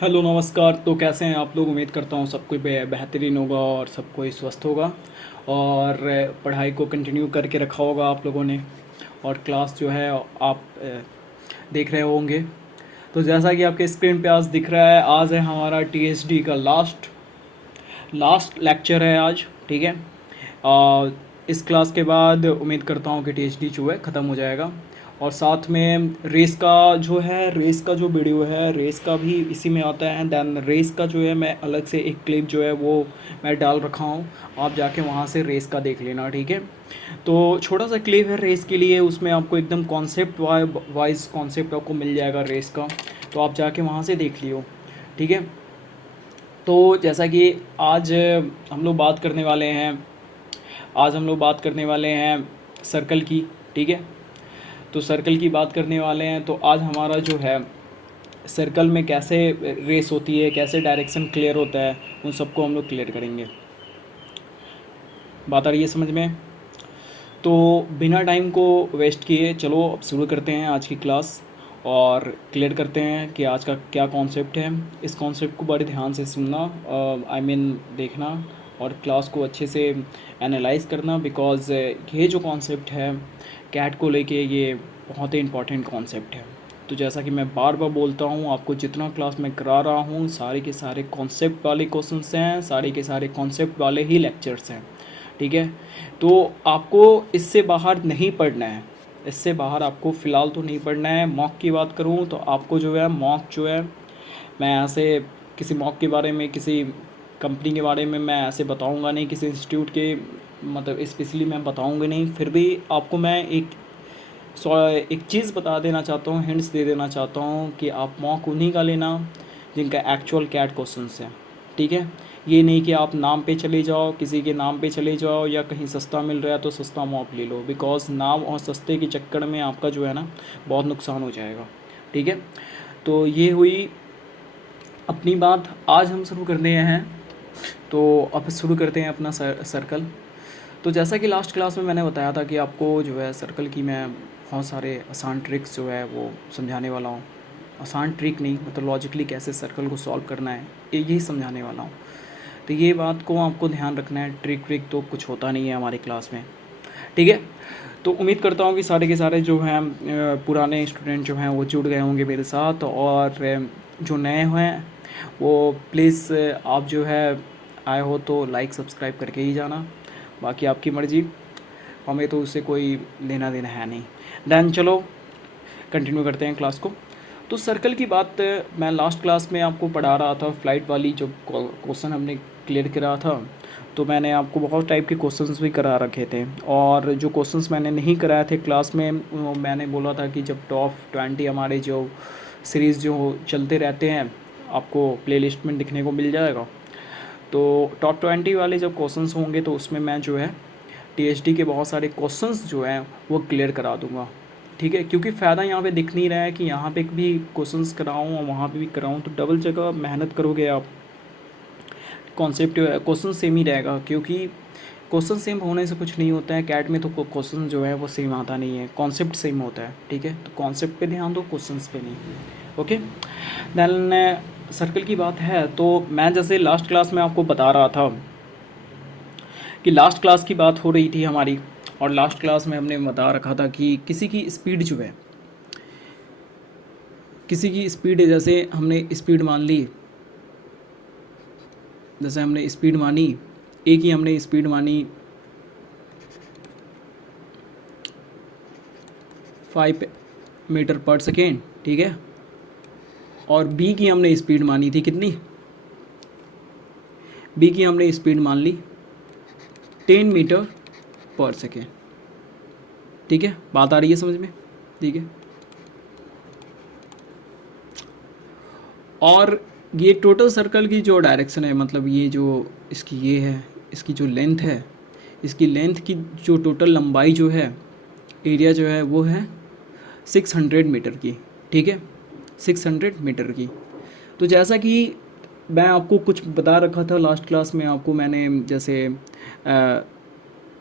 Hello नमस्कार। तो कैसे हैं आप लोग? उम्मीद करता हूँ सब कोई बेहतरीन होगा और सब कोई स्वस्थ होगा और पढ़ाई को कंटिन्यू करके रखा होगा आप लोगों ने। और क्लास जो है आप देख रहे होंगे। तो जैसा कि आपके स्क्रीन पे आज दिख रहा है, आज है हमारा टीएसडी का लास्ट लास्ट लेक्चर है आज। ठीक है। इस क्लास के बाद उम्मीद करता हूँ कि टीएचडी जो है ख़त्म हो जाएगा। और साथ में रेस का जो वीडियो है, रेस का भी इसी में आता है। देन रेस का जो है मैं अलग से एक क्लिप जो है वो मैं डाल रखा हूँ। आप जाके वहाँ से रेस का देख लेना। ठीक है। तो छोटा सा क्लिप है रेस के लिए, उसमें आपको एकदम कॉन्सेप्ट वाइज कॉन्सेप्ट आपको मिल जाएगा रेस का। तो आप जाके वहाँ से देख लियो। ठीक है। तो जैसा कि आज हम लोग बात करने वाले हैं आज हम लोग बात करने वाले हैं सर्कल की। ठीक है। तो सर्कल की बात करने वाले हैं। तो आज हमारा जो है सर्कल में कैसे रेस होती है, कैसे डायरेक्शन क्लियर होता है, उन सबको हम लोग क्लियर करेंगे। बात आ रही है समझ में? तो बिना टाइम को वेस्ट किए चलो अब शुरू करते हैं आज की क्लास और क्लियर करते हैं कि आज का क्या कॉन्सेप्ट है। इस कॉन्सेप्ट को बड़े ध्यान से सुनना, देखना और क्लास को अच्छे से एनालाइज करना, बिकॉज़ ये जो कॉन्सेप्ट है कैट को लेके ये बहुत ही इम्पोर्टेंट कॉन्सेप्ट है। तो जैसा कि मैं बार बार बोलता हूँ, आपको जितना क्लास में करा रहा हूँ सारे के सारे कॉन्सेप्ट वाले क्वेश्चंस हैं, सारे के सारे कॉन्सेप्ट वाले ही लेक्चर्स हैं। ठीक है। तो आपको इससे बाहर नहीं पढ़ना है, इससे बाहर आपको फ़िलहाल तो नहीं पढ़ना है। मॉक की बात करूँ तो आपको जो है मॉक जो है, मैं ऐसे किसी मॉक के बारे में, किसी कंपनी के बारे में मैं ऐसे बताऊंगा नहीं, किसी इंस्टीट्यूट के मतलब स्पेशली मैं बताऊंगा नहीं। फिर भी आपको मैं एक चीज़ बता देना चाहता हूँ, हिंट्स दे देना चाहता हूँ कि आप मॉक उन्हीं का लेना जिनका एक्चुअल कैट क्वेश्चंस है। ठीक है। ये नहीं कि आप नाम पे चले जाओ, किसी के नाम पे चले जाओ या कहीं सस्ता मिल रहा है तो सस्ता मॉक ले लो, बिकॉज़ नाम और सस्ते के चक्कर में आपका जो है ना बहुत नुकसान हो जाएगा। ठीक है। तो ये हुई अपनी बात। आज हम शुरू करते हैं। तो अब शुरू करते हैं अपना सर्कल। तो जैसा कि लास्ट क्लास में मैंने बताया था कि आपको जो है सर्कल की मैं बहुत सारे आसान ट्रिक्स जो है वो समझाने वाला हूँ। आसान ट्रिक नहीं, मतलब लॉजिकली कैसे सर्कल को सॉल्व करना है, यही समझाने वाला हूँ। तो ये बात को आपको ध्यान रखना है। ट्रिक व्रिक तो कुछ होता नहीं है हमारी क्लास में। ठीक है। तो उम्मीद करता हूँ कि सारे के सारे जो हैं पुराने स्टूडेंट जो हैं वो जुड़ गए होंगे मेरे साथ, और जो नए हैं वो प्लीज़ आप जो है आए हो तो लाइक सब्सक्राइब करके ही जाना, बाकी आपकी मर्ज़ी, हमें तो उससे कोई लेना देना है नहीं। देन चलो कंटिन्यू करते हैं क्लास को। तो सर्कल की बात मैं लास्ट क्लास में आपको पढ़ा रहा था, फ्लाइट वाली जो क्वेश्चन हमने क्लियर करा था। तो मैंने आपको बहुत टाइप के क्वेश्चंस भी करा रखे थे, और जो क्वेश्चंस मैंने नहीं कराए थे क्लास में वो मैंने बोला था कि जब टॉप 20 हमारे जो सीरीज़ जो चलते रहते हैं आपको प्लेलिस्ट में दिखने को मिल जाएगा। तो टॉप 20 वाले जब क्वेश्चंस होंगे तो उसमें मैं जो है टीएचडी के बहुत सारे क्वेश्चंस जो हैं वो क्लियर करा दूंगा। ठीक है। क्योंकि फ़ायदा यहाँ पे दिख नहीं रहा है कि यहाँ पे भी क्वेश्चंस कराऊँ और वहाँ पे भी कराऊँ, तो डबल जगह मेहनत करोगे आप। कॉन्सेप्ट क्वेश्चन सेम ही रहेगा, क्योंकि क्वेश्चन सेम होने से कुछ नहीं होता है। कैट में तो क्वेश्चन जो है वो सेम आता नहीं है, कॉन्सेप्ट सेम होता है। ठीक है। तो कॉन्सेप्ट पे ध्यान दो, क्वेश्चंस पे नहीं। ओके। देन सर्कल की बात है तो मैं जैसे लास्ट क्लास में आपको बता रहा था कि लास्ट क्लास की बात हो रही थी हमारी, और लास्ट क्लास में हमने बता रखा था कि किसी की स्पीड जो है, किसी की स्पीड जैसे हमने स्पीड मान ली, जैसे हमने स्पीड मानी एक ही हमने स्पीड मानी 5 मीटर पर सेकेंड। ठीक है। और बी की हमने स्पीड मानी थी कितनी, बी की हमने स्पीड मान ली 10 मीटर पर सेकेंड। ठीक है। बात आ रही है समझ में? ठीक है। और ये टोटल सर्कल की जो डायरेक्शन है, मतलब ये जो इसकी ये है, इसकी जो लेंथ है, इसकी लेंथ की जो टोटल लंबाई जो है, एरिया जो है वो है 600 मीटर की। ठीक है। 600 मीटर की। तो जैसा कि मैं आपको कुछ बता रखा था लास्ट क्लास में, आपको मैंने जैसे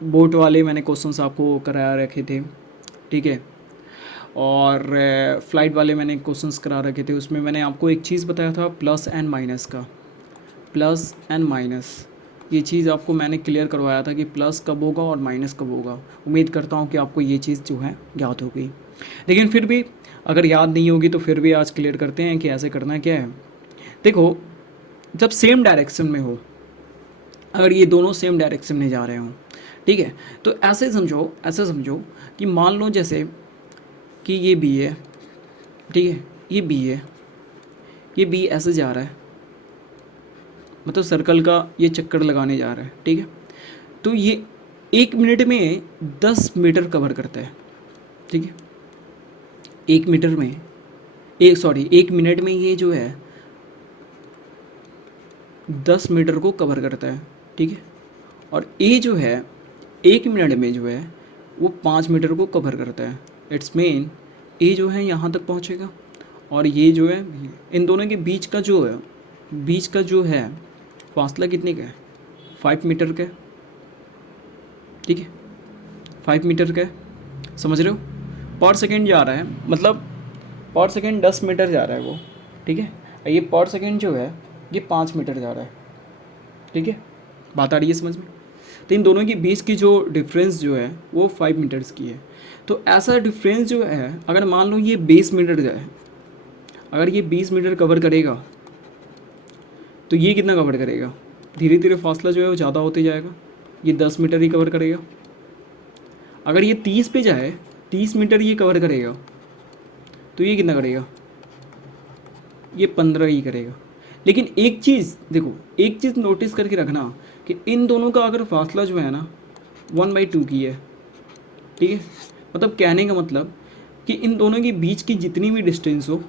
बोट वाले मैंने क्वेश्चंस आपको करा रखे थे। ठीक है। और फ्लाइट वाले मैंने क्वेश्चंस करा रखे थे, उसमें मैंने आपको एक चीज़ बताया था प्लस एंड माइनस का, प्लस एंड माइनस, ये चीज़ आपको मैंने क्लियर करवाया था कि प्लस कब होगा और माइनस कब होगा। उम्मीद करता हूँ कि आपको ये चीज़ जो है याद हो गई, लेकिन फिर भी अगर याद नहीं होगी तो फिर भी आज क्लियर करते हैं कि ऐसे करना क्या है। देखो, जब सेम डायरेक्शन में हो, अगर ये दोनों सेम डायरेक्शन में जा रहे हों, ठीक है, तो ऐसे समझो कि मान लो जैसे कि ये बी है, ठीक है, ये बी है, ये बी ऐसे जा रहा है, मतलब सर्कल का ये चक्कर लगाने जा रहा है, ठीक है। तो ये 1 मिनट में 10 मीटर कवर करता है, ठीक है। 1 मीटर में 1 मिनट में ये जो है 10 मीटर को कवर करता है, ठीक है। और ए जो है 1 मिनट में जो है वो 5 मीटर को कवर करता है। इट्स मीन ए जो है यहाँ तक पहुँचेगा और ये जो है, इन दोनों के बीच का जो है फासला कितने का है, 5 मीटर का है, ठीक है, 5 मीटर का है, समझ रहे हो। पर सेकेंड जा रहा है, मतलब पर सेकेंड 10 मीटर जा रहा है वो, ठीक है। ये पर सेकेंड जो है ये 5 मीटर जा रहा है, ठीक है, बात आ रही है समझ में। तो इन दोनों के बीच की जो डिफरेंस जो है वो 5 मीटर्स की है। तो ऐसा डिफरेंस जो है, अगर मान लो ये 20 मीटर जाए, अगर ये 20 मीटर कवर करेगा तो ये कितना कवर करेगा, धीरे धीरे फासला जो है वो ज़्यादा होते जाएगा, ये 10 मीटर ही कवर करेगा। अगर ये 30 पे जाए, 30 मीटर ये कवर करेगा, तो ये कितना करेगा, ये 15 ही करेगा। लेकिन एक चीज़ देखो, एक चीज़ नोटिस करके रखना कि इन दोनों का अगर फासला जो है ना 1/2 की है, ठीक है, मतलब कहने का मतलब कि इन दोनों के बीच की जितनी भी डिस्टेंस हो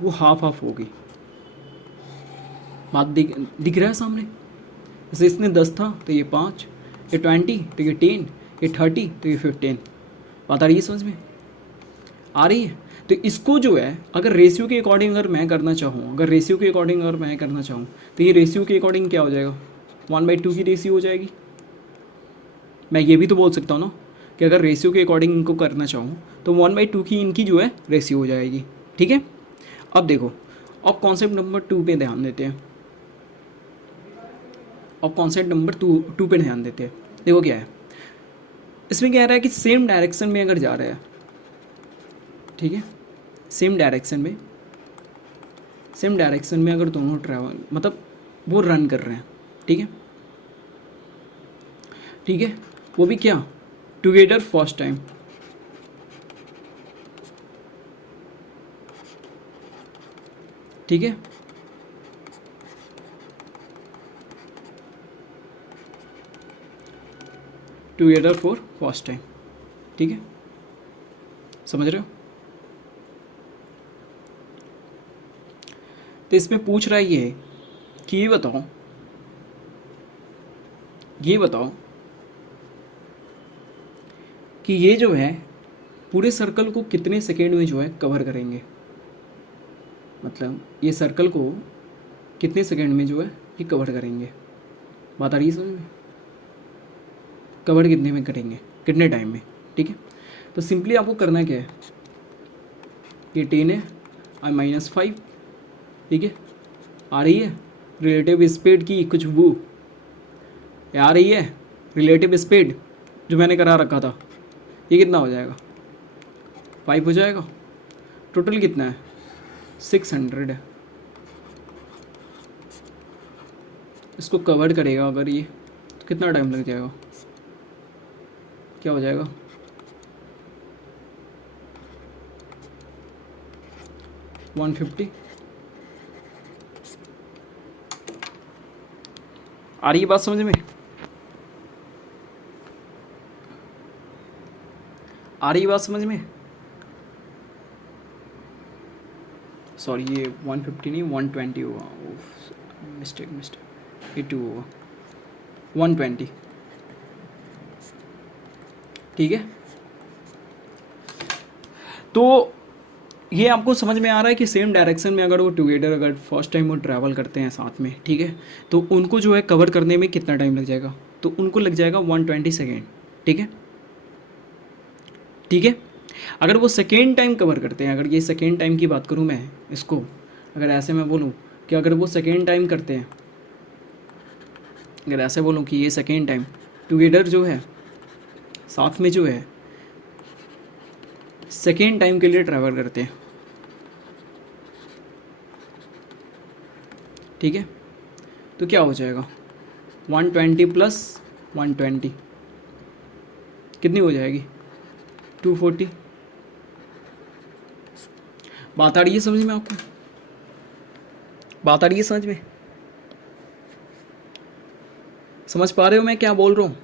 वो हाफ हाफ होगी। बात दिख रहा है सामने। जैसे इसने 10 था तो ये 5, ये 20 तो ये 10, ये 30 तो ये 15। बात आ रही है समझ में, आ रही है। तो इसको जो है अगर रेशियो के अकॉर्डिंग अगर मैं करना चाहूँ तो ये रेशियो के अकॉर्डिंग क्या हो जाएगा, 1/2 की रेशियो हो जाएगी। मैं ये भी तो बोल सकता हूँ ना कि अगर रेशियो के अकॉर्डिंग इनको करना चाहूँ तो 1/2 की इनकी जो है रेशियो हो जाएगी, ठीक है। अब देखो, अब कॉन्सेप्ट नंबर 2 पे ध्यान देते हैं। देखो क्या है, इसमें कह रहा है कि सेम डायरेक्शन में अगर जा रहा है, ठीक है, सेम डायरेक्शन में अगर दोनों ट्रैवल मतलब वो रन कर रहे हैं, ठीक है, वो भी क्या, टुगेदर फर्स्ट टाइम, ठीक है। टुगेदर फॉर फर्स्ट टाइम, ठीक है, समझ रहे हो। तो इसमें पूछ रहा है ये कि ये बताओ कि ये जो है पूरे सर्कल को कितने सेकेंड में जो है कवर करेंगे, मतलब ये सर्कल को कितने सेकेंड में जो है ये कवर करेंगे। बात आ रही है समझ में, कवर कितने में करेंगे, कितने टाइम में, ठीक है। तो सिंपली आपको करना क्या है, ये 10 है और -5, ठीक है, आ रही है रिलेटिव स्पीड की कुछ वो आ रही है, रिलेटिव स्पीड जो मैंने करा रखा था, ये कितना हो जाएगा, 5 हो जाएगा। टोटल कितना है, 600 है। इसको कवर करेगा अगर ये, तो कितना टाइम लग जाएगा, क्या हो जाएगा, 150। आ रही है बात समझ में, सॉरी ये 150 नहीं 120 होगा, मिस्टेक, ये 2 होगा, 120, ठीक है। तो ये आपको समझ में आ रहा है कि सेम डायरेक्शन में अगर वो टुगेदर अगर फर्स्ट टाइम वो ट्रैवल करते हैं साथ में, ठीक है, तो उनको जो है कवर करने में कितना टाइम लग जाएगा, तो उनको लग जाएगा 120 सेकेंड, ठीक है। अगर वो सेकेंड टाइम कवर करते हैं, अगर ये सेकेंड टाइम की बात करूँ मैं इसको, अगर ऐसे मैं बोलूँ कि अगर वो सेकेंड टाइम करते हैं, अगर ऐसे बोलूँ कि ये सेकेंड टाइम टुगेदर जो है, साथ में जो है सेकेंड टाइम के लिए ट्रैवल करते हैं, ठीक है, तो क्या हो जाएगा 120 प्लस 120 कितनी हो जाएगी 240। बात आ रही है समझ में आपको? बात आ रही है समझ में? समझ पा रहे हो मैं क्या बोल रहा हूँ?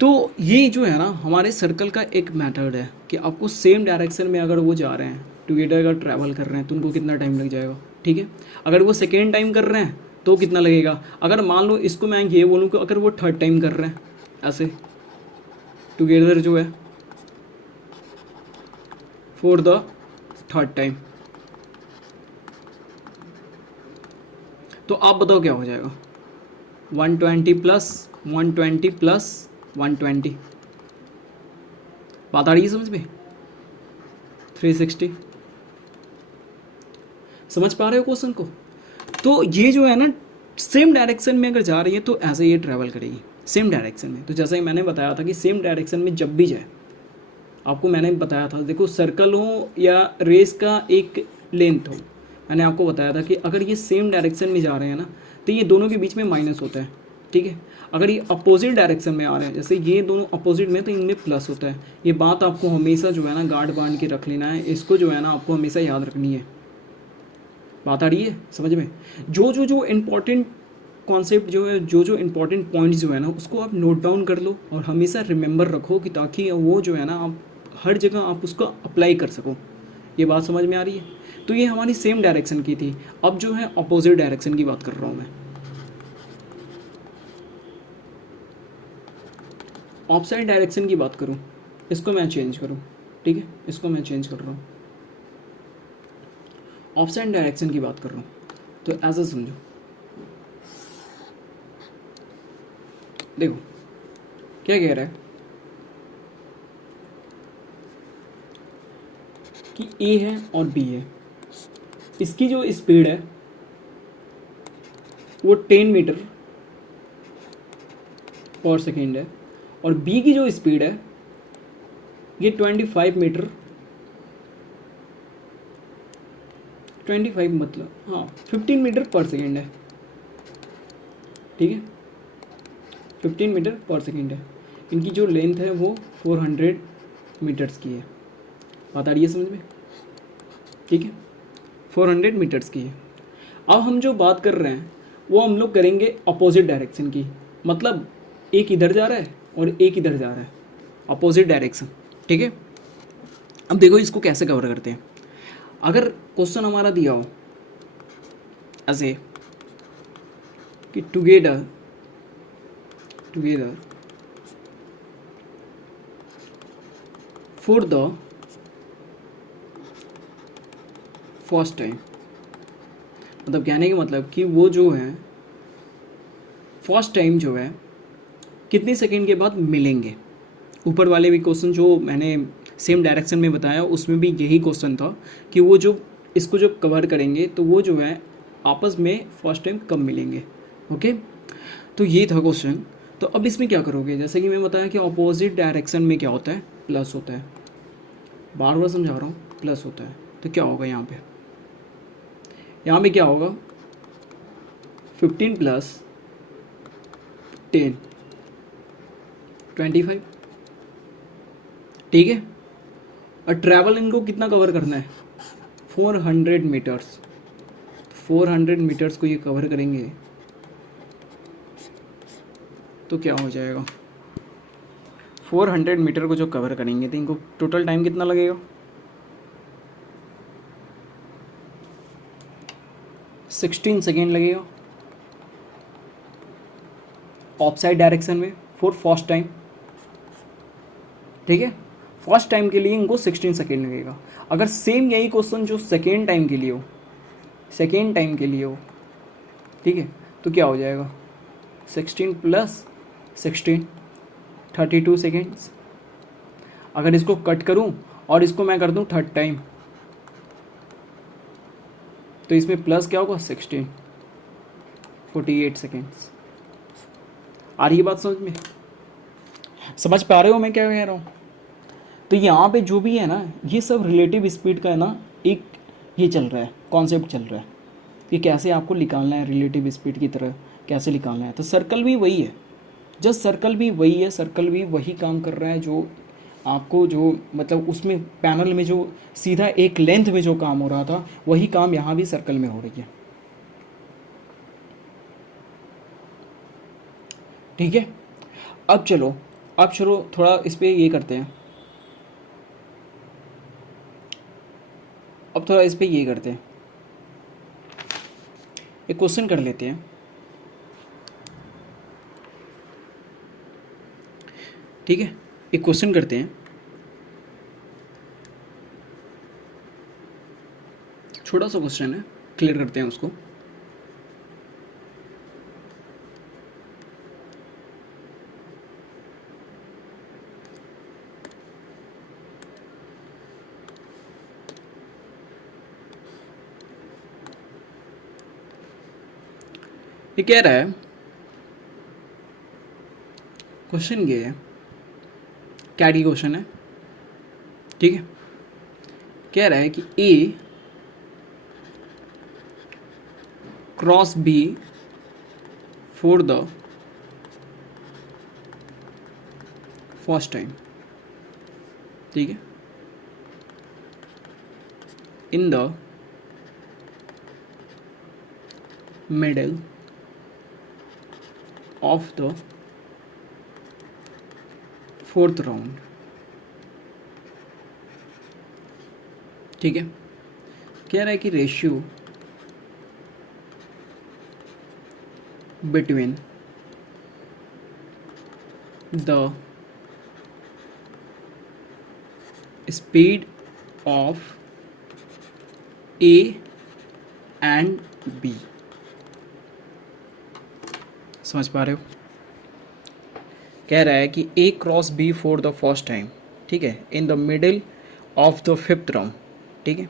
तो ये जो है ना हमारे सर्कल का एक मेथड है कि आपको सेम डायरेक्शन में अगर वो जा रहे हैं, टुगेदर अगर ट्रैवल कर रहे हैं तो उनको कितना टाइम लग जाएगा, ठीक है। अगर वो सेकेंड टाइम कर रहे हैं तो कितना लगेगा। अगर मान लो इसको मैं ये बोलूँ कि अगर वो थर्ड टाइम कर रहे हैं ऐसे टुगेदर जो है फॉर द थर्ड टाइम, तो आप बताओ क्या हो जाएगा 120 प्लस 120 प्लस 120। बात आ रही है समझ में? 360। समझ पा रहे हो क्वेश्चन को? तो ये जो है ना सेम डायरेक्शन में अगर जा रही है तो ऐसे ये ट्रैवल करेगी सेम डायरेक्शन में। तो जैसा ही मैंने बताया था कि सेम डायरेक्शन में जब भी जाए, आपको मैंने बताया था, देखो सर्कल हो या रेस का एक लेंथ हो, मैंने आपको बताया था कि अगर ये सेम डायरेक्शन में जा रहे हैं ना तो ये दोनों के बीच में माइनस होता है, ठीक है। अगर ये अपोजिट डायरेक्शन में आ रहे हैं, जैसे ये दोनों अपोजिट में, तो इनमें प्लस होता है। ये बात आपको हमेशा जो है ना गार्ड बांध के रख लेना है, इसको जो है ना आपको हमेशा याद रखनी है। बात आ रही है समझ में? जो इम्पोर्टेंट कॉन्सेप्ट जो है, जो इम्पोर्टेंट पॉइंट्स जो है ना उसको आप नोट डाउन कर लो और हमेशा रिमेंबर रखो कि ताकि वो जो है ना आप हर जगह आप उसको अप्लाई कर सको। ये बात समझ में आ रही है? तो ये हमारी सेम डायरेक्शन की थी। अब जो है अपोजिट डायरेक्शन की बात कर रहा हूँ मैं। ऑपोजिट डायरेक्शन की बात करूँ, इसको मैं चेंज करूँ, ठीक है, इसको मैं चेंज कर रहा हूँ, ऑपोजिट डायरेक्शन की बात कर रहा हूँ। तो ऐसा समझो, देखो क्या कह रहा है कि ए है और बी है, इसकी जो स्पीड है वो 10 मीटर पर सेकेंड है और बी की जो स्पीड है ये 25 मीटर, 25 मतलब हाँ 15 मीटर पर सेकेंड है, ठीक है, 15 मीटर पर सेकेंड है। इनकी जो लेंथ है वो 400 मीटर्स की है। बात आ रही है समझ में? ठीक है, 400 मीटर्स की है। अब हम जो बात कर रहे हैं वो हम लोग करेंगे अपोजिट डायरेक्शन की, मतलब एक इधर जा रहा है और एक इधर जा रहा है, अपोजिट डायरेक्शन, ठीक है। अब देखो इसको कैसे कवर करते हैं। अगर क्वेश्चन हमारा दिया हो ऐसे कि together for the first time, मतलब कहने का मतलब कि वो जो है फर्स्ट टाइम जो है कितने सेकंड के बाद मिलेंगे। ऊपर वाले भी क्वेश्चन जो मैंने सेम डायरेक्शन में बताया उसमें भी यही क्वेश्चन था कि वो जो इसको जो कवर करेंगे तो वो जो है आपस में फर्स्ट टाइम कब मिलेंगे। ओके, तो ये था क्वेश्चन। तो अब इसमें क्या करोगे, जैसे कि मैं बताया कि अपोजिट डायरेक्शन में क्या होता है, प्लस होता है, बार बार समझा रहा हूँ, प्लस होता है। तो क्या होगा यहाँ पे क्या होगा 15 प्लस 10 25, ठीक है। और ट्रैवल इनको कितना कवर करना है 400 मीटर्स, 400 मीटर्स को ये कवर करेंगे तो क्या हो जाएगा 400 मीटर को जो कवर करेंगे तो इनको टोटल टाइम कितना लगेगा 16 सेकेंड लगेगा ऑफसाइड डायरेक्शन में फॉर फर्स्ट टाइम, ठीक है। फर्स्ट टाइम के लिए इनको 16 सेकेंड लगेगा। अगर सेम यही क्वेश्चन जो सेकेंड टाइम के लिए हो, ठीक है, तो क्या हो जाएगा 16 प्लस 16 32 सेकेंड्स। अगर इसको कट करूं और इसको मैं कर दूं थर्ड टाइम, तो इसमें प्लस क्या होगा 16, 48 सेकेंड्स। आ रही है बात समझ में? समझ पा रहे हो मैं क्या कह रहा हूँ? तो यहाँ पे जो भी है ना, ये सब रिलेटिव स्पीड का है ना, एक ये चल रहा है, कॉन्सेप्ट चल रहा है कि कैसे आपको निकालना है रिलेटिव स्पीड की तरह, कैसे निकालना है। तो सर्कल भी वही है, जस्ट सर्कल भी वही है, सर्कल भी वही काम कर रहा है जो आपको, जो मतलब उसमें पैनल में जो सीधा एक लेंथ में जो काम हो रहा था, वही काम यहाँ भी सर्कल में हो रही है। ठीक है, अब चलो थोड़ा इस पर ये करते हैं, अब थोड़ा इस पर ये करते हैं, एक क्वेश्चन कर लेते हैं। ठीक है, एक क्वेश्चन करते हैं, छोटा सा क्वेश्चन है, क्लियर करते हैं उसको। ये कह रहा है, क्वेश्चन ये है, कैट की क्वेश्चन है। ठीक है, कह रहा है कि A cross B for the first time. ठीक है, in the middle of the fourth round. ठीक है, कह रहा है कि ratio between the speed of A and B. समझ पा रहे हो? कह रहा है कि A cross B for the first time, ठीक है, in the middle of the fifth round. ठीक है,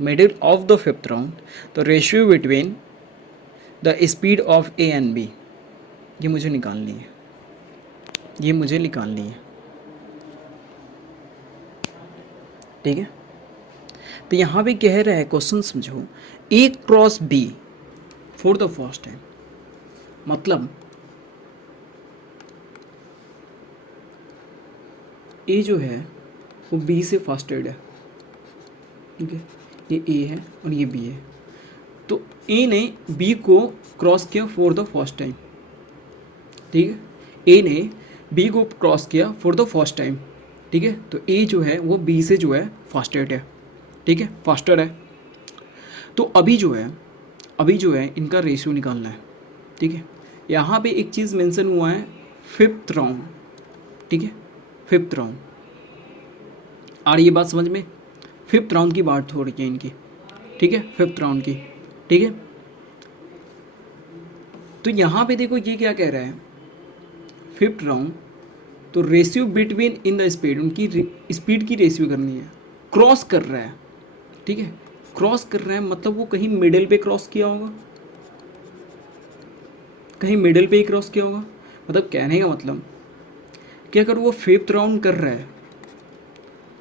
middle of the fifth round, तो ratio between the speed of A and B, ये मुझे निकालनी है, ये मुझे निकालनी है। ठीक है, तो यहाँ पे कह रहा है, क्वेश्चन समझो, A cross B for the first time, मतलब ए जो है वो बी से फास्टेड है। ठीक है, ये ए है और ये बी है, तो ए ने बी को क्रॉस किया फॉर द फर्स्ट टाइम। ठीक है, ए ने बी को क्रॉस किया फॉर द फर्स्ट टाइम। ठीक है, तो ए जो है वो बी से जो है फास्टेड है। ठीक है, फास्टर है। तो अभी जो है इनका रेशियो निकालना है। ठीक है, यहाँ पे एक चीज़ मेंशन हुआ है, फिफ्थ राउंड। ठीक है, फिफ्थ राउंड, आ रही है बात समझ में? फिफ्थ राउंड की बात हो रही है इनकी। ठीक है, फिफ्थ राउंड की। ठीक है, तो यहाँ पे देखो ये क्या कह रहा है, फिफ्थ राउंड, तो ratio between in the speed, उनकी स्पीड की रेशियो करनी है। क्रॉस कर रहा है, ठीक है, क्रॉस कर रहा है मतलब वो कहीं मिडिल पे क्रॉस किया होगा, कहीं मिडिल पे ही क्रॉस किया होगा। मतलब कहने का मतलब कि अगर वो फिफ्थ राउंड कर रहा है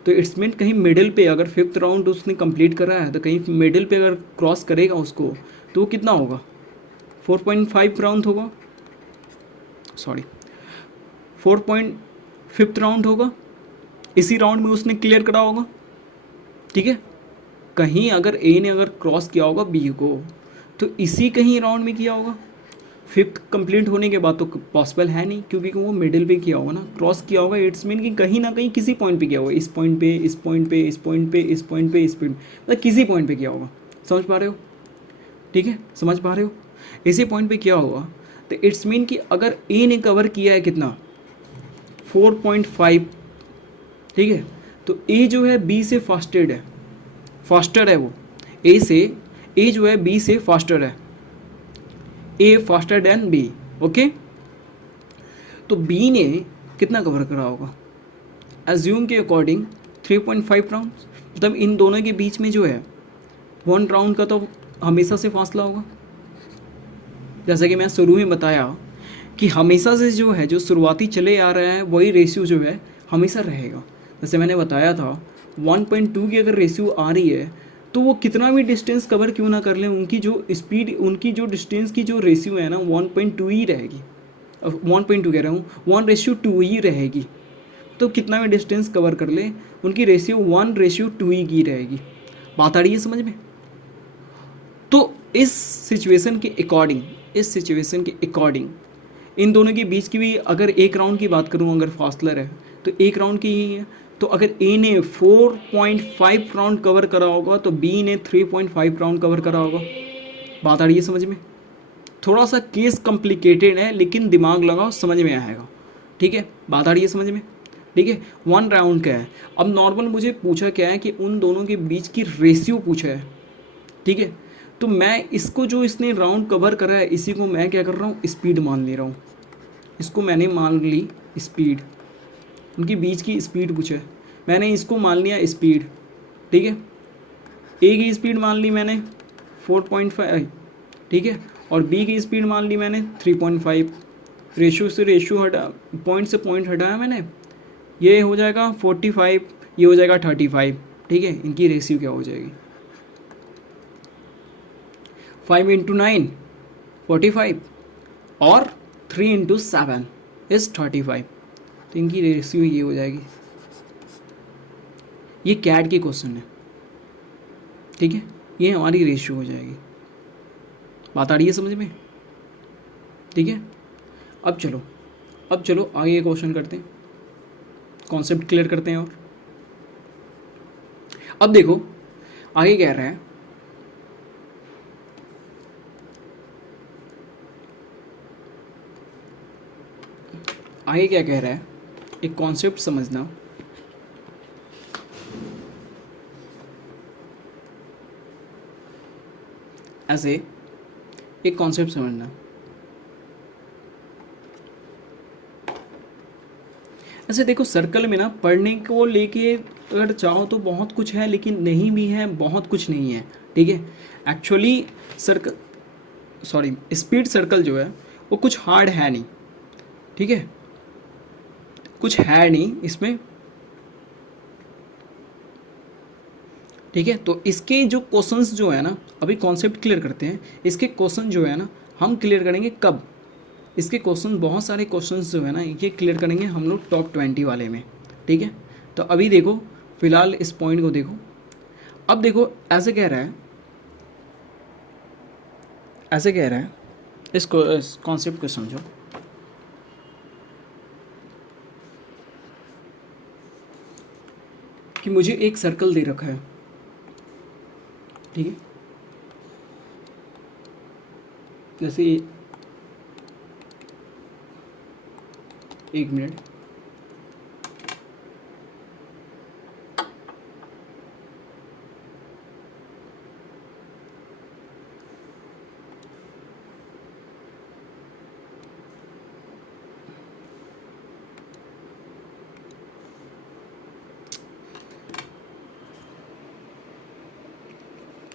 तो इट्स मीन कहीं मिडिल पे, अगर फिफ्थ राउंड उसने कंप्लीट करा है तो कहीं मिडिल पे अगर क्रॉस करेगा उसको, तो वो कितना होगा, 4.5 राउंड होगा, सॉरी 4.5 राउंड होगा। इसी राउंड में उसने क्लियर करा होगा। ठीक है, कहीं अगर ए ने अगर क्रॉस किया होगा बी को, तो इसी कहीं राउंड में किया होगा। फिफ्थ कंप्लीट होने के बाद तो पॉसिबल है नहीं, क्योंकि वो मिडिल पे किया होगा ना, क्रॉस किया होगा, इट्स मीन कि कहीं ना कहीं किसी पॉइंट पे किया होगा, इस पॉइंट पे, इस पॉइंट पे, इस पॉइंट पे, इस पॉइंट पे, इस पॉइंट, मतलब किसी पॉइंट पे किया होगा। समझ पा रहे हो? ठीक है, समझ पा रहे हो? इसी पॉइंट पे किया होगा, तो इट्स मीन कि अगर ए ने कवर किया है कितना, 4.5, ठीक है, तो ए जो है बी से फास्टेड है, फास्टर है वो, ए जो है बी से फास्टर है, ए फास्टर देन बी। ओके, तो बी ने कितना कवर करा होगा, एज्यूम के अकॉर्डिंग 3.5 राउंड, मतलब इन दोनों के बीच में जो है 1 राउंड का तो हमेशा से फासला होगा। जैसा कि मैं शुरू में बताया कि हमेशा से जो है जो शुरुआती चले आ रहा है वही रेशियो जो है हमेशा रहेगा। जैसे मैंने बताया था 1.2 की अगर रेशियो आ रही है तो वो कितना भी डिस्टेंस कवर क्यों ना कर लें, उनकी जो स्पीड, उनकी जो डिस्टेंस की जो रेशियो है ना 1.2 ही रहेगी। 1.2 कह रहा हूँ, 1:2 ही रहेगी। तो कितना भी डिस्टेंस कवर कर ले उनकी रेशियो 1:2 ही की रहेगी। बात आ रही है समझ में? तो इस सिचुएशन के अकॉर्डिंग, इन दोनों के बीच की भी अगर 1 राउंड की बात करूँ, अगर फासला है तो 1 राउंड की ही है। तो अगर ए ने 4.5 राउंड कवर करा होगा तो बी ने 3.5 राउंड कवर करा होगा। बात आ रही है समझ में? थोड़ा सा केस कॉम्प्लिकेटेड है लेकिन दिमाग लगाओ समझ में आएगा। ठीक है, बात आ रही है समझ में? ठीक है, 1 राउंड का है। अब नॉर्मल मुझे पूछा क्या है कि उन दोनों के बीच की रेशियो पूछा है। ठीक है, तो मैं इसको जो इसने राउंड कवर करा है इसी को मैं क्या कर रहा हूँ, स्पीड मान ले रहा हूँ। इसको मैंने मान ली स्पीड, उनकी बीच की स्पीड पूछा है, मैंने इसको मान लिया स्पीड। ठीक है, ए की स्पीड मान ली मैंने 4.5, ठीक है, और बी की स्पीड मान ली मैंने 3.5। रेशियो से रेशियो हटा, पॉइंट से पॉइंट हटाया मैंने, ये हो जाएगा 45, ये हो जाएगा 35। ठीक है, इनकी रेशियो क्या हो जाएगी, 5 × 9 45 और 3 × 7 इज़ 35। तो इनकी रेशियो ये हो जाएगी। ये कैट के क्वेश्चन है। ठीक है, ये हमारी रेशियो हो जाएगी। बात आ रही है समझ में? ठीक है, अब चलो आगे क्वेश्चन करते हैं, कॉन्सेप्ट क्लियर करते हैं। और अब देखो आगे कह रहा है, आगे क्या कह रहा है, एक कॉन्सेप्ट समझना। ऐसे एक कॉन्सेप्ट समझना, ऐसे देखो सर्कल में ना पढ़ने को लेके अगर चाहो तो बहुत कुछ है, लेकिन नहीं भी है, बहुत कुछ नहीं है। ठीक है, actually circle, sorry, speed circle जो है वो कुछ हार्ड है नहीं। ठीक है, कुछ है नहीं इसमें। ठीक है, तो इसके जो क्वेश्चंस जो है ना, अभी कॉन्सेप्ट क्लियर करते हैं। इसके क्वेश्चन जो है ना हम क्लियर करेंगे कब, इसके क्वेश्चन, बहुत सारे क्वेश्चंस जो है ना ये क्लियर करेंगे हम लोग टॉप 20 वाले में। ठीक है, तो अभी देखो फिलहाल इस पॉइंट को देखो। अब देखो ऐसे कह रहा है, इस कॉन्सेप्ट को समझो। कि मुझे एक सर्कल दे रखा है। ठीक है, जैसे एक मिनट,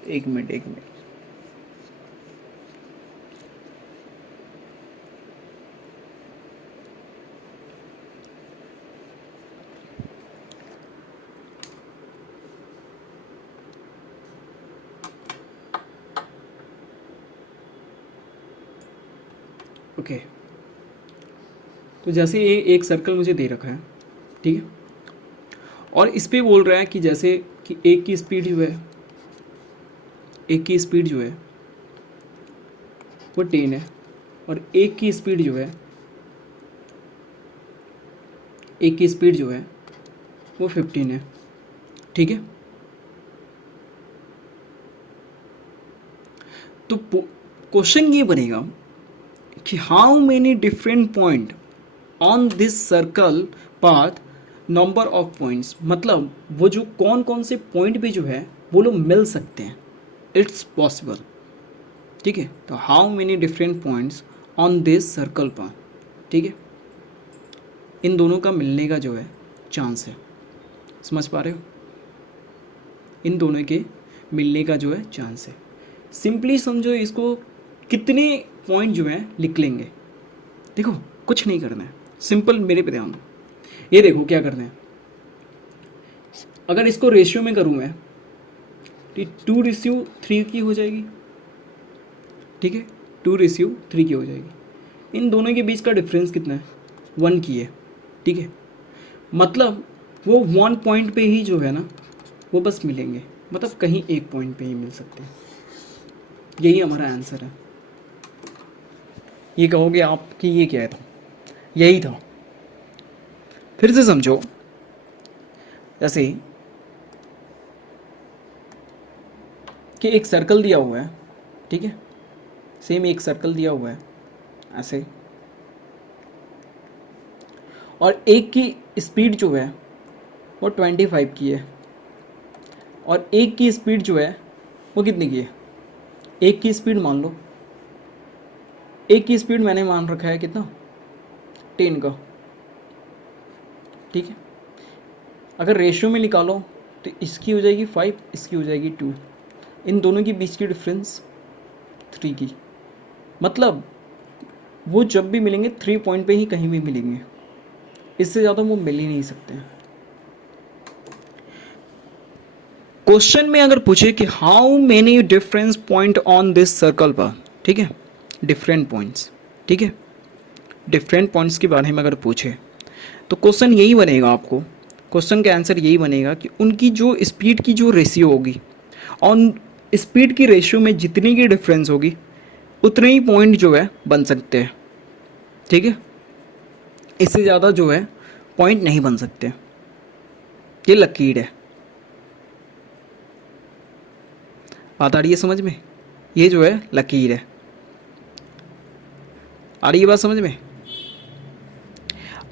एक मिनट। ओके, तो जैसे ये एक सर्कल मुझे दे रखा है। ठीक है, और इस पे बोल रहा है कि जैसे कि एक की स्पीड जो है वो 10 है, और एक की स्पीड जो है वो 15 है। ठीक है, तो क्वेश्चन ये बनेगा कि how many different point on this circle path, number of points, मतलब वो जो कौन कौन से पॉइंट पे जो है वो लोग मिल सकते हैं, इट्स पॉसिबल। ठीक है, तो how many different points on this circle path. ठीक है, इन दोनों का मिलने का जो है चांस है। समझ पा रहे हो? इन दोनों के मिलने का जो है चांस है। सिंपली समझो इसको, कितने पॉइंट जो है लिख लेंगे। देखो कुछ नहीं करना है, सिंपल मेरे पे ध्यान दो। ये देखो क्या करना है, अगर इसको रेशियो में करूँ मैं तो 2:3 की हो जाएगी, ठीक है, 2:3 की हो जाएगी। इन दोनों के बीच का डिफरेंस कितना है, 1 की है, ठीक है। मतलब वो 1 पॉइंट पे ही जो है ना वो बस मिलेंगे, मतलब कहीं एक पॉइंट पे ही मिल सकते हैं। यही हमारा आंसर है। ये कहोगे आप कि ये क्या था, यही था। फिर से समझो, जैसे कि एक सर्कल दिया हुआ है, ठीक है, सेम एक सर्कल दिया हुआ है ऐसे, और एक की स्पीड जो है वो 25 की है और एक की स्पीड जो है वो कितनी की है। एक की स्पीड मान लो, एक की स्पीड मैंने मान रखा है कितना, 10 का, ठीक है। अगर रेशियो में निकालो तो इसकी हो जाएगी 5, इसकी हो जाएगी 2, इन दोनों के बीच की डिफरेंस 3 की। मतलब वो जब भी मिलेंगे 3 पॉइंट पे ही कहीं भी मिलेंगे, इससे ज़्यादा वो मिल ही नहीं सकते हैं। क्वेश्चन में अगर पूछे कि how many difference point on this circle पर, ठीक है, डिफरेंट पॉइंट्स, ठीक है, डिफरेंट पॉइंट्स के बारे में अगर पूछे तो क्वेश्चन यही बनेगा, आपको क्वेश्चन का आंसर यही बनेगा कि उनकी जो स्पीड की जो रेशियो होगी, ऑन स्पीड की रेशियो में जितनी की डिफरेंस होगी उतने ही पॉइंट जो है बन सकते हैं, ठीक है। इससे ज़्यादा जो है पॉइंट नहीं बन सकते। ये लकीर है, बात आ रही है समझ में? ये जो है लकीर है, आ रही है बात समझ में?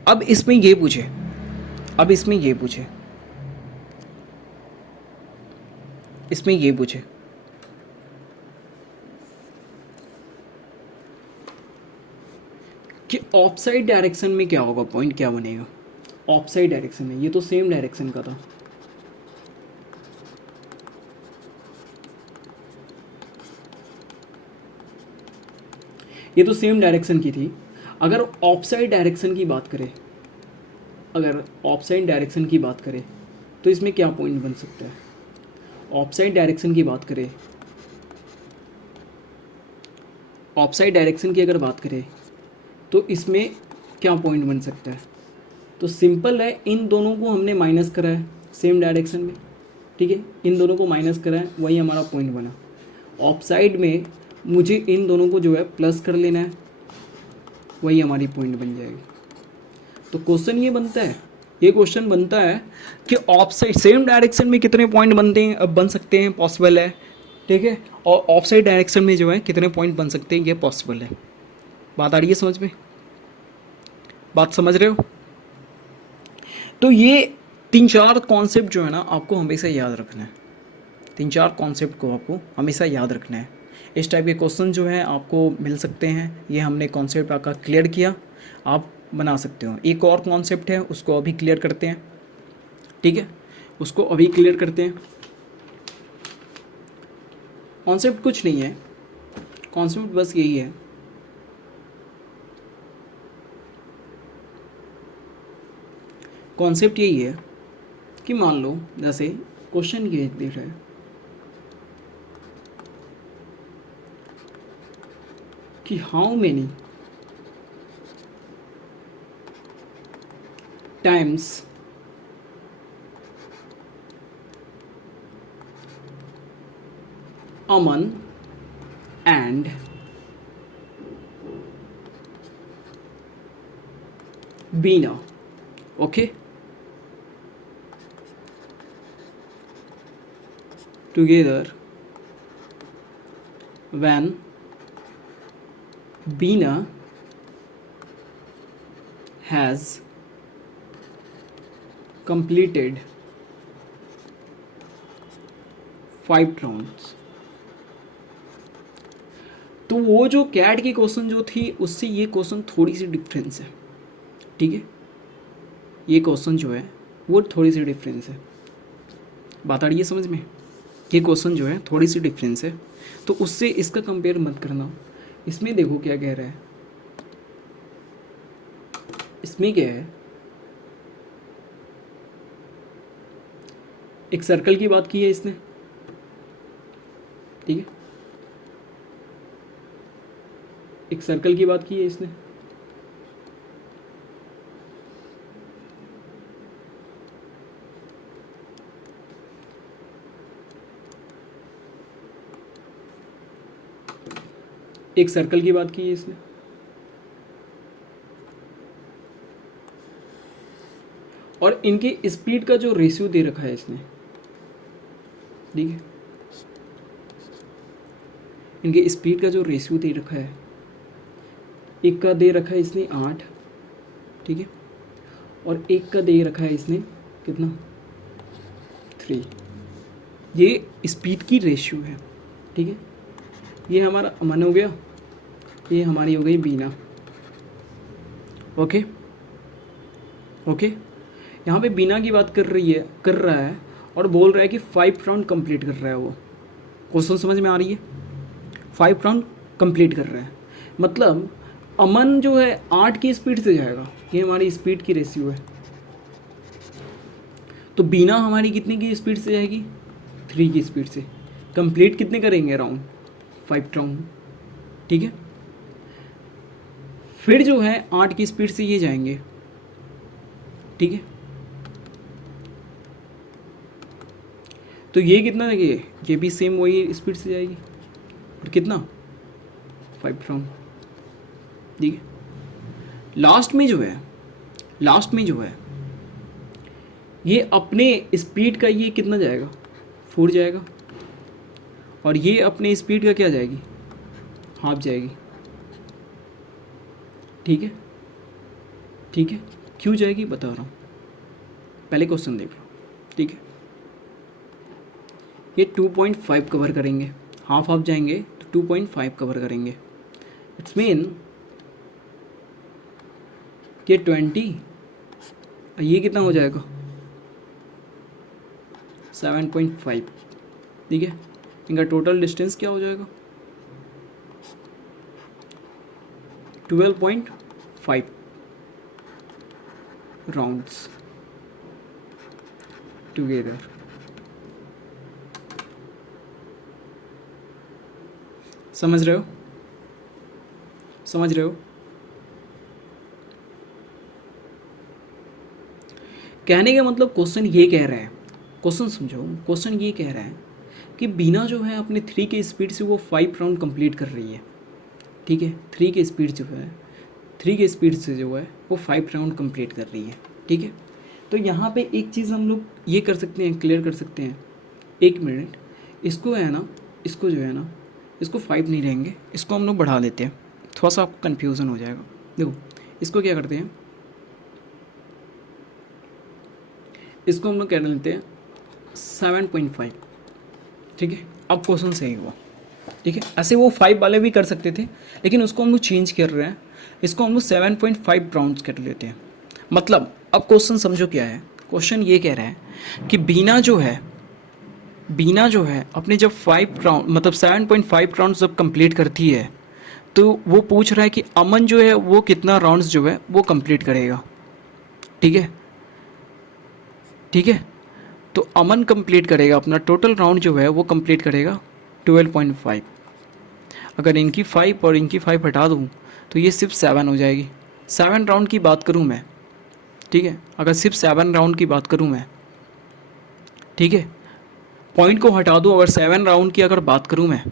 अब इसमें ये पूछे, अब इसमें ये पूछे, इसमें ये पूछे कि ऑफसाइड डायरेक्शन में क्या होगा, पॉइंट क्या बनेगा ऑफसाइड डायरेक्शन में। ये तो सेम डायरेक्शन का था, ये तो सेम डायरेक्शन की थी। अगर ऑफसाइड डायरेक्शन की बात करें, अगर ऑफसाइड डायरेक्शन की बात करें तो इसमें क्या पॉइंट बन सकता है। ऑफसाइड डायरेक्शन की बात करें, ऑफसाइड डायरेक्शन की अगर बात करें तो इसमें क्या पॉइंट बन सकता है। तो सिंपल है, इन दोनों को हमने माइनस करा है सेम डायरेक्शन में, ठीक है, इन दोनों को माइनस करा है, वही हमारा पॉइंट बना। ऑफसाइड में मुझे इन दोनों को जो है प्लस कर लेना है, वही हमारी पॉइंट बन जाएगी। तो क्वेश्चन ये बनता है, ये क्वेश्चन बनता है कि ऑफसाइड सेम डायरेक्शन में कितने पॉइंट बनते हैं, बन सकते हैं, पॉसिबल है, ठीक है, और ऑफसाइड डायरेक्शन में जो है कितने पॉइंट बन सकते हैं, ये पॉसिबल है। बात आ रही है समझ में? बात समझ रहे हो? तो ये 3-4 कॉन्सेप्ट जो है ना आपको हमेशा याद रखना है, 3-4 कॉन्सेप्ट को आपको हमेशा याद रखना है। इस टाइप के क्वेश्चन जो है आपको मिल सकते हैं, ये हमने कॉन्सेप्ट आपका क्लियर किया, आप बना सकते हो। एक और कॉन्सेप्ट है, उसको अभी क्लियर करते हैं, ठीक है, उसको अभी क्लियर करते हैं। कॉन्सेप्ट कुछ नहीं है, कॉन्सेप्ट बस यही है, कॉन्सेप्ट यही है कि मान लो जैसे क्वेश्चन ये देख रहे हैं कि how many times Aman and Bina, okay, together when Bina has completed 5 rounds। तो वो जो कैट की क्वेश्चन जो थी उससे ये क्वेश्चन थोड़ी सी डिफरेंस है, ठीक है। ये क्वेश्चन जो है वो थोड़ी सी डिफरेंस है। बात आ रही है समझ में? ये क्वेश्चन जो है थोड़ी सी डिफरेंस है, तो उससे इसका कंपेयर मत करना। इसमें देखो क्या कह रहा है, इसमें क्या है, एक सर्कल की बात की है इसने, ठीक है, एक सर्कल की बात की है इसने। एक सर्कल की बात की है इसने, और इनके स्पीड का जो रेशियो दे रखा है इसने, ठीक है, इनके स्पीड का जो रेशियो दे रखा है, एक का दे रखा है इसने 8, ठीक है, और एक का दे रखा है इसने कितना, 3। ये स्पीड की रेशियो है, ठीक है। ये हमारा अमन हो गया, ये हमारी हो गई बीना। ओके ओके, यहाँ पे बीना की बात कर रहा है और बोल रहा है कि 5 राउंड कंप्लीट कर रहा है वो। क्वेश्चन समझ में आ रही है? 5 राउंड कंप्लीट कर रहा है, मतलब अमन जो है 8 की स्पीड से जाएगा, ये हमारी स्पीड की रेशियो है। तो बीना हमारी कितने की स्पीड से जाएगी, 3 की स्पीड से। कंप्लीट कितने करेंगे राउंड, 5 राउंड, ठीक है। फिर जो है 8 की स्पीड से ये जाएंगे, ठीक है। तो ये कितना देंगे, ये भी सेम वही स्पीड से जाएगी, और कितना, 5 राउंड, ठीक है। लास्ट में जो है ये अपने स्पीड का ये कितना जाएगा, 4 जाएगा, और ये अपने स्पीड का क्या जाएगी, हाफ जाएगी, ठीक है, ठीक है। क्यों जाएगी बता रहा हूँ, पहले क्वेश्चन देख लो, ठीक है। ये 2.5 कवर करेंगे, हाफ हाफ जाएंगे तो 2.5 कवर करेंगे। इट्स मीन कि 20, ये कितना हो जाएगा, 7.5, ठीक है। इनका टोटल डिस्टेंस क्या हो जाएगा, 12.5 राउंड्स टुगेदर। समझ रहे हो? समझ रहे हो? कहने का मतलब क्वेश्चन ये कह रहा है, क्वेश्चन समझो, क्वेश्चन ये कह रहा है कि बीना जो है अपने 3 के स्पीड से वो 5 राउंड कंप्लीट कर रही है, ठीक है। 3 के स्पीड जो है, 3 के स्पीड से जो है वो 5 राउंड कंप्लीट कर रही है, ठीक है। तो यहाँ पे एक चीज़ हम लोग ये कर सकते हैं, क्लियर कर सकते हैं, 1 मिनट, इसको है ना, इसको जो है ना, इसको 5 नहीं रहेंगे, इसको हम लोग बढ़ा देते हैं, थोड़ा सा आपको कन्फ्यूज़न हो जाएगा। देखो इसको क्या करते हैं, इसको हम लोग कह लेते हैं 7.5, ठीक है। अब क्वेश्चन सही हुआ, ठीक है। ऐसे वो 5 वाले भी कर सकते थे, लेकिन उसको हम लोग चेंज कर रहे हैं, इसको हम लोग 7.5 राउंड्स कर लेते हैं। मतलब अब क्वेश्चन समझो क्या है, क्वेश्चन ये कह रहा है कि बीना जो है अपने जब 5 राउंड मतलब 7.5 राउंड्स जब कंप्लीट करती है, तो वो पूछ रहा है कि अमन जो है वो कितना राउंड्स जो है वो कंप्लीट करेगा, ठीक है, ठीक है। तो अमन कंप्लीट करेगा अपना टोटल राउंड जो है वो कंप्लीट करेगा 12.5। अगर इनकी 5 और इनकी 5 हटा दूँ तो ये सिर्फ 7 हो जाएगी। 7 राउंड की बात करूँ मैं, ठीक है, अगर सिर्फ 7 राउंड की बात करूँ मैं, ठीक है, पॉइंट को हटा दूँ, अगर 7 राउंड की अगर बात करूँ मैं,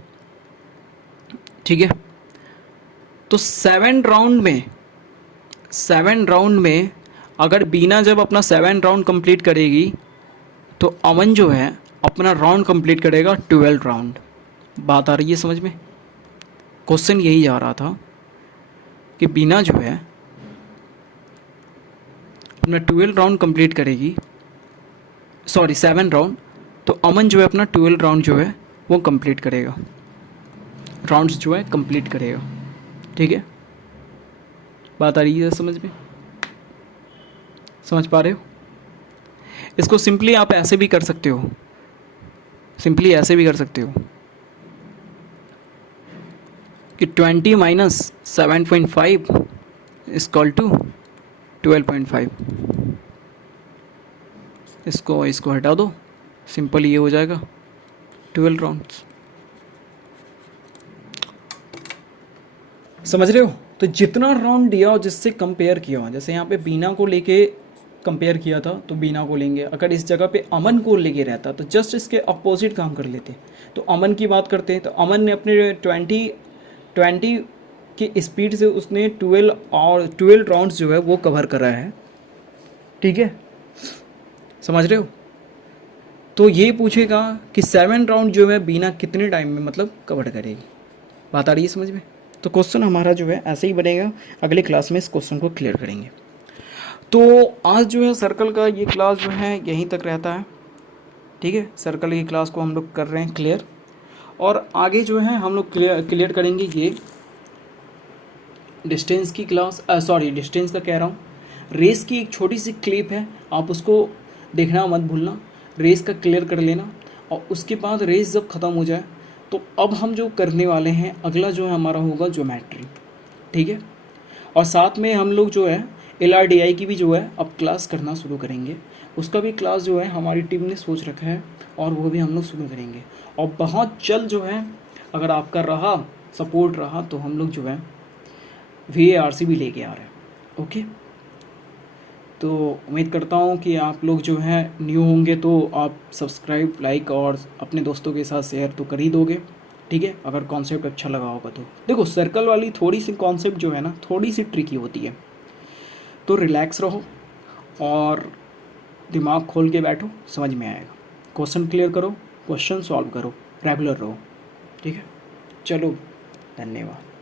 ठीक है, तो 7 राउंड में अगर बीना जब अपना 7 राउंड कंप्लीट करेगी तो अमन जो है अपना राउंड कंप्लीट करेगा 12 राउंड। बात आ रही है समझ में? क्वेश्चन यही आ रहा था कि बीना जो है अपना 12 राउंड कंप्लीट करेगी, सॉरी 7 राउंड, तो अमन जो है अपना 12 राउंड जो है वो कंप्लीट करेगा, राउंड्स जो है कंप्लीट करेगा, ठीक है। बात आ रही है समझ में? समझ पा रहे हो? इसको सिंपली आप ऐसे भी कर सकते हो, सिंपली ऐसे भी कर सकते हो कि 20 माइनस 7.5 इक्वल टू 12.5। इसको इसको हटा दो, सिंपल ये हो जाएगा 12 राउंड्स। समझ रहे हो? तो जितना राउंड दिया हो जिससे कंपेयर किया हो, जैसे यहाँ पे बीना को लेके कंपेयर किया था तो बीना को लेंगे, अगर इस जगह पे अमन को लेके रहता तो जस्ट इसके अपोजिट काम कर लेते। तो अमन की बात करते हैं, तो अमन ने अपने 20 की स्पीड से उसने 12 राउंड्स जो है वो कवर करा है, ठीक है, समझ रहे हो? तो ये पूछेगा कि 7 राउंड जो है बीना कितने टाइम में मतलब कवर करेगी। बात आ रही है समझ में? तो क्वेश्चन हमारा जो है ऐसे ही बनेगा, अगली क्लास में इस क्वेश्चन को क्लियर करेंगे। तो आज जो है सर्कल का ये क्लास जो है यहीं तक रहता है, ठीक है। सर्कल की क्लास को हम लोग कर रहे हैं क्लियर, और आगे जो है हम लोग क्लियर करेंगे ये डिस्टेंस की क्लास, सॉरी डिस्टेंस का कह रहा हूँ, रेस की एक छोटी सी क्लिप है, आप उसको देखना मत भूलना, रेस का क्लियर कर लेना। और उसके बाद रेस जब ख़त्म हो जाए तो अब हम जो करने वाले हैं अगला जो है हमारा होगा ज्योमेट्री, ठीक है। और साथ में हम लोग जो है LRDI की भी जो है अब क्लास करना शुरू करेंगे, उसका भी क्लास जो है हमारी टीम ने सोच रखा है और वो भी हम लोग शुरू करेंगे। और बहुत जल्द जो है अगर आपका रहा सपोर्ट रहा तो हम लोग जो है VARC भी लेके आ रहे हैं, ओके। तो उम्मीद करता हूँ कि आप लोग जो हैं न्यू होंगे तो आप सब्सक्राइब, लाइक और अपने दोस्तों के साथ शेयर तो कर ही दोगे, ठीक है, अगर कॉन्सेप्ट अच्छा लगा होगा तो। देखो सर्कल वाली थोड़ी सी कॉन्सेप्ट जो है ना थोड़ी सी ट्रिकी होती है, तो रिलैक्स रहो और दिमाग खोल के बैठो, समझ में आएगा। क्वेश्चन क्लियर करो, क्वेश्चन सॉल्व करो, रेगुलर रहो, ठीक है। चलो, धन्यवाद।